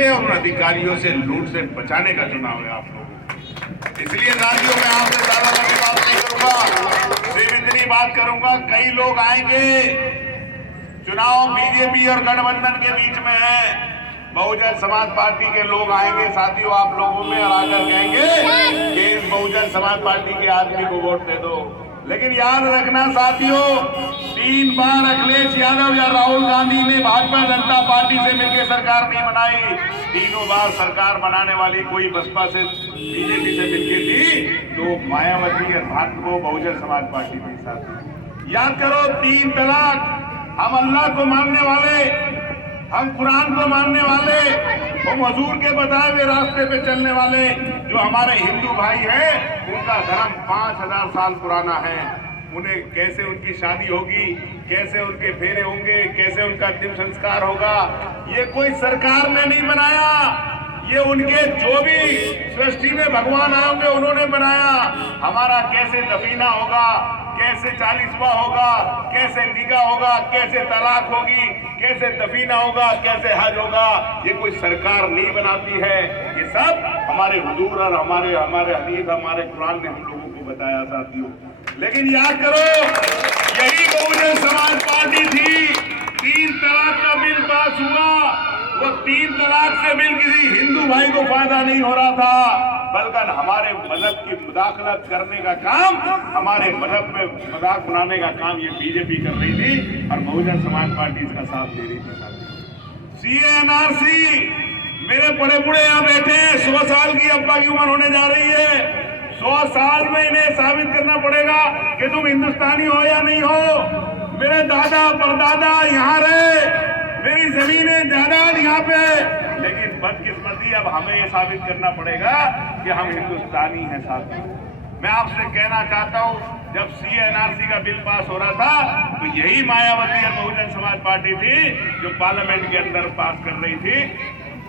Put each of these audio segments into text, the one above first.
से और उन अधिकारियों से लूट से बचाने का चुनाव है आप लोगों को। इसलिए साथियों मैं आपसे ज्यादा लंबी बात नहीं करूंगा, सिर्फ इतनी बात करूंगा, कई लोग आएंगे, चुनाव बीजेपी और गठबंधन के बीच में है, बहुजन समाज पार्टी के लोग आएंगे साथियों आप लोगों में और आकर कहेंगे कि इस बहुजन समाज पार्टी के आदमी को वोट दे दो। लेकिन याद रखना साथियों, 3 बार अखिलेश यादव या राहुल गांधी ने भाजपा जनता पार्टी से मिलकर सरकार नहीं बनाई, तीनों बार सरकार बनाने वाली कोई बसपा से बीजेपी से मिलकर थी, तो मायावती और भाजपा को बहुजन समाज पार्टी थी साथी। याद करो 3 तलाक, हम अल्लाह को मानने वाले, हम कुरान को मानने वाले, हम हुजूर के बताए हुए रास्ते पे चलने वाले जो हमारे हिंदू भाई हैं, उनका धर्म 5000 साल पुराना है। उन्हें कैसे उनकी शादी होगी, कैसे उनके फेरे होंगे, कैसे उनका अंतिम संस्कार होगा, ये कोई सरकार ने नहीं बनाया, ये उनके जो भी सृष्टि में भगवान आए होंगे उन्होंने बनाया। हमारा कैसे दफीना होगा, कैसे 40वां होगा, कैसे निकाह होगा, कैसे तलाक होगी, कैसे दफीना होगा, कैसे हज होगा, ये कोई सरकार नहीं बनाती है, ये सब हमारे हुजूर और हमारे हदीस, हमारे कुरान ने हम लोगों को बताया साथियों। लेकिन याद करो, यही बहुजन समाज पार्टी थी, 3 तलाक का बिल पास हुआ, वो 3 तलाक से बिल किसी हिंदू भाई को फायदा नहीं हो रहा था, बल्कि हमारे मजहब की मुदाखलत करने का काम, हमारे मजहब में मजाक बनाने का काम ये बीजेपी कर रही थी और बहुजन समाज पार्टी इसका साथ दे रही थी। सीए एनआरसी, मेरे बड़े बूढ़े यहाँ बैठे हैं, 100 साल की अब्बा की उम्र होने जा रही है, 100 साल में इन्हें साबित करना पड़ेगा कि तुम हिंदुस्तानी हो या नहीं हो। मेरे दादा परदादा यहाँ रहे, मेरी जमीनें जायदाद यहाँ पे, लेकिन बदकिस्मती अब हमें ये साबित करना पड़ेगा कि हम हिंदुस्तानी हैं साथियों। मैं आपसे कहना चाहता हूँ, जब सीए एनआरसी का बिल पास हो रहा था तो यही मायावती और बहुजन समाज पार्टी थी जो पार्लियामेंट के अंदर पास कर रही थी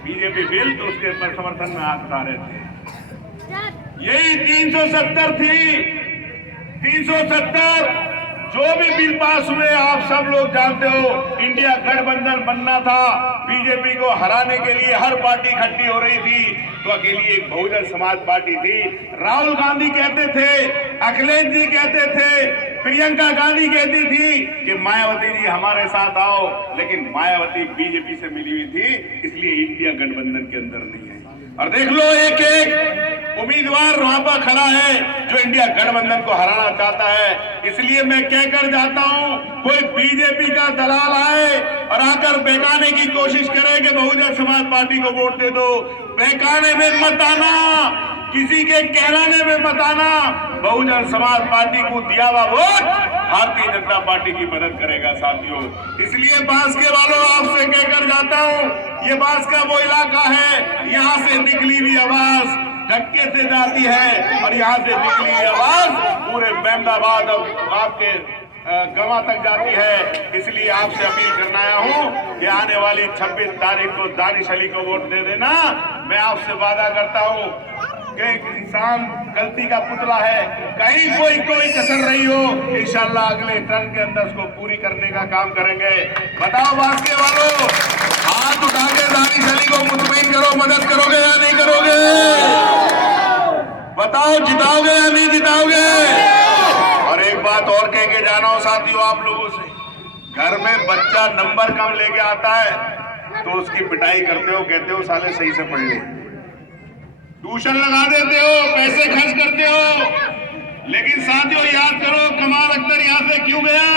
बीजेपी बिल, तो उसके समर्थन में हाथ उठा रहे थे। यही 370 थी, 370 जो भी बिल पास हुए आप सब लोग जानते हो, इंडिया गठबंधन बनना था, बीजेपी को हराने के लिए हर पार्टी इकट्ठी हो रही थी, तो अकेली एक बहुजन समाज पार्टी थी। राहुल गांधी कहते थे, अखिलेश जी कहते थे, प्रियंका गांधी कहती थी कि मायावती जी हमारे साथ आओ, लेकिन मायावती बीजेपी से मिली हुई थी, इसलिए इंडिया गठबंधन के अंदर नहीं है। और देख लो एक एक उम्मीदवार वहां पर खड़ा है जो इंडिया गठबंधन को हराना चाहता है। इसलिए मैं कहकर जाता हूं, कोई बीजेपी का दलाल आए और आकर बहकाने की कोशिश करे कि बहुजन समाज पार्टी को वोट दे दो, बहकाने में मत आना, किसी के कहलाने में मत आना। बहुजन समाज पार्टी को दिया हुआ वोट भारतीय जनता पार्टी की मदद करेगा साथियों। इसलिए बांसके वालों आपसे कहकर जाता हूं, ये बांस का वो इलाका है, यहाँ से निकली हुई आवाज धक्के से जाती है और यहाँ से निकली हुई आवाज पूरे अहमदाबाद और आपके गवा तक जाती है। इसलिए आपसे अपील करना आया हूँ कि आने वाली 26 तारीख को दानिश अली को वोट दे देना। मैं आपसे वादा करता हूँ कि इंसान गलती का पुतला है, कहीं कोई कसर रही हो, इंशाल्लाह अगले टर्म के अंदर उसको पूरी करने का काम करेंगे। बताओ बांसके वालों, हाथ उठा के दानिश अली को मुतमईन करो, मदद करोगे या नहीं करोगे? बताओ जिताओगे या नहीं जिताओगे? और एक बात और कह के जाना हो साथियों आप लोगों से, घर में बच्चा नंबर कम लेके आता है तो उसकी पिटाई करते हो, कहते हो साले सही से पढ़ ले, ट्यूशन लगा देते हो, पैसे खर्च करते हो। लेकिन साथियों याद करो, कमाल अख्तर यहाँ से क्यों गया?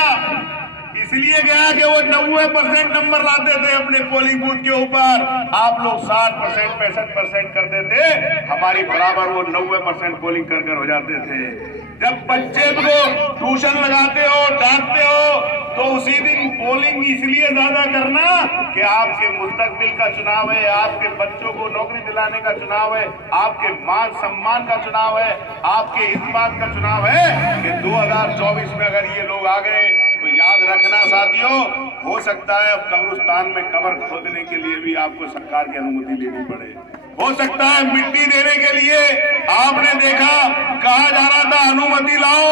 इसलिए गया कि वो 90% नंबर लाते थे अपने पोलिंग बूथ के ऊपर, आप लोग 60% 65% करते थे, हमारी बराबर वो 90% पोलिंग कर हो जाते थे। जब बच्चे को ट्यूशन लगाते हो, डांटते हो, तो उसी दिन पोलिंग इसलिए ज्यादा करना कि आपके मुस्तकबिल का चुनाव है, आपके बच्चों को नौकरी दिलाने का चुनाव है, आपके मान सम्मान का चुनाव है, आपके इस बात का चुनाव है कि 2024 में अगर ये लोग आ गए तो याद रखना साथियों, हो सकता है अब कब्रिस्तान में कब्र खोदने के लिए भी आपको सरकार की अनुमति लेनी पड़े, हो सकता है मिट्टी देने के लिए। आपने देखा कहा जा रहा था अनुमति लाओ,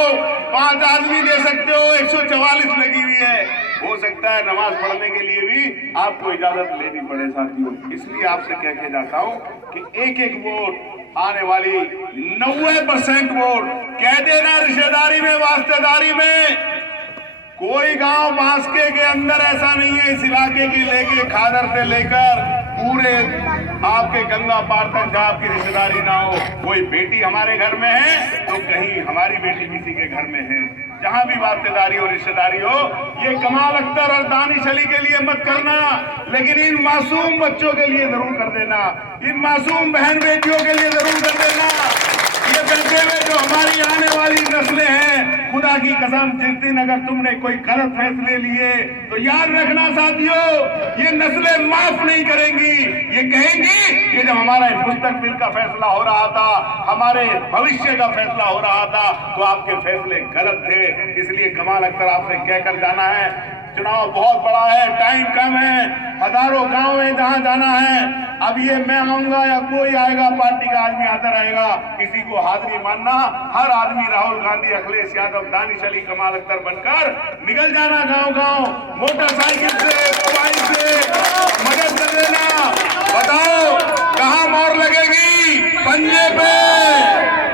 5 आदमी दे सकते हो, 144 लगी हुई है। हो सकता है नमाज पढ़ने के लिए भी आपको इजाजत लेनी पड़े साथियों। इसलिए आपसे कह के जाता हूं कि एक एक वोट आने वाली 90% वोट कह देना, रिश्तेदारी में वास्तेदारी में कोई गांव बांसके के अंदर ऐसा नहीं है इस इलाके की लेके खादर से लेकर पूरे आपके गंगा पार तक जहाँ आपकी रिश्तेदारी ना हो। कोई बेटी हमारे घर में है तो कहीं हमारी बेटी किसी के घर में है। जहां भी वास्तेदारी और रिश्तेदारी हो, ये कमाल अख्तर और दानिश अली के लिए मत करना, लेकिन इन मासूम बच्चों के लिए जरूर कर देना, इन मासूम बहन बेटियों के लिए जरूर कर देना। ये करते हुए जो हमारी आने वाली नस्लें हैं, खुदा की कसम जिस दिन अगर तुमने कोई गलत फैसले लिए तो याद रखना साथियों, ये नस्लें माफ नहीं करेंगी। ये कहेंगी कि जब हमारा मुस्तकबिल का फैसला हो रहा था, हमारे भविष्य का फैसला हो रहा था, तो आपके फैसले गलत थे। इसलिए कमाल अख्तर आपसे कहकर जाना है, चुनाव बहुत बड़ा है, टाइम कम है, हजारों गांव है जहां जाना है। अब ये मैं आऊंगा या कोई आएगा, पार्टी का आदमी आता रहेगा, किसी को हाजिरी मानना। हर आदमी राहुल गांधी, अखिलेश यादव, दानिश अली, कमाल अख्तर बनकर निकल जाना गांव गांव, मोटरसाइकिल से, मोबाइल से मदद कर देना। बताओ कहां मोहर लगेगी? पंजे पे।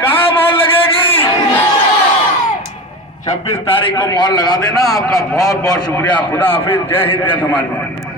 कहां मोहर लगेगी? 26 तारीख को मोहर लगा देना। आपका बहुत बहुत शुक्रिया। खुदा हाफिज। जय हिंद, जय समाज।